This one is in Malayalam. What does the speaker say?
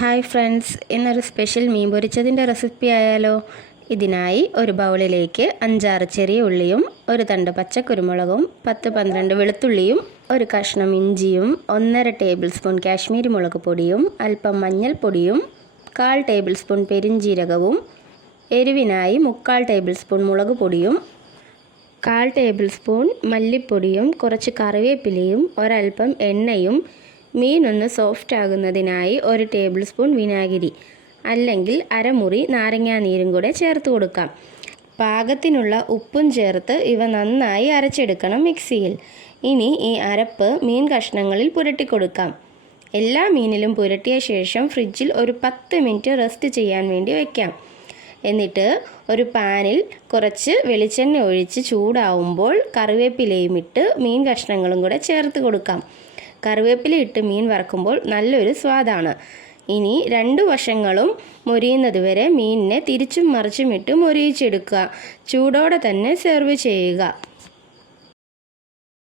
ഹായ് ഫ്രണ്ട്സ്, ഇന്നൊരു സ്പെഷ്യൽ മീൻ പൊരിച്ചതിൻ്റെ റെസിപ്പി ആയാലോ. ഇതിനായി ഒരു ബൗളിലേക്ക് 5-6 ചെറിയ ഉള്ളിയും ഒരു തണ്ട് പച്ചക്കുരുമുളകും 10-12 വെളുത്തുള്ളിയും ഒരു കഷ്ണം ഇഞ്ചിയും 1.5 ടേബിൾ സ്പൂൺ കാശ്മീരി മുളക് പൊടിയും അല്പം മഞ്ഞൾപ്പൊടിയും 1/4 ടേബിൾ സ്പൂൺ പെരിഞ്ജീരകവും എരിവിനായി 3/4 ടേബിൾ സ്പൂൺ മുളക് പൊടിയും 1/4 ടേബിൾ സ്പൂൺ മല്ലിപ്പൊടിയും കുറച്ച് കറിവേപ്പിലയും ഒരൽപ്പം എണ്ണയും മീനൊന്ന് സോഫ്റ്റ് ആകുന്നതിനായി 1 ടേബിൾ സ്പൂൺ വിനാഗിരി അല്ലെങ്കിൽ അരമുറി നാരങ്ങാനീരും കൂടെ ചേർത്ത് കൊടുക്കാം. പാകത്തിനുള്ള ഉപ്പും ചേർത്ത് ഇവ നന്നായി അരച്ചെടുക്കണം മിക്സിയിൽ. ഇനി ഈ അരപ്പ് മീൻ കഷ്ണങ്ങളിൽ പുരട്ടിക്കൊടുക്കാം. എല്ലാ മീനിലും പുരട്ടിയ ശേഷം ഫ്രിഡ്ജിൽ ഒരു 10 മിനിറ്റ് റെസ്റ്റ് ചെയ്യാൻ വേണ്ടി വയ്ക്കാം. എന്നിട്ട് ഒരു പാനിൽ കുറച്ച് വെളിച്ചെണ്ണ ഒഴിച്ച് ചൂടാവുമ്പോൾ കറിവേപ്പിലയും ഇട്ട് മീൻ കഷ്ണങ്ങളും കൂടെ ചേർത്ത് കൊടുക്കാം. കറിവേപ്പില ഇട്ട് മീൻ വറക്കുമ്പോൾ നല്ലൊരു സ്വാദാണ്. ഇനി 2 വശങ്ങളും മൊരിയുന്നത് വരെ മീനിനെ തിരിച്ചും മറിച്ചും ഇട്ട് മൊരിയിച്ചെടുക്കുക. ചൂടോടെ തന്നെ സെർവ് ചെയ്യുക.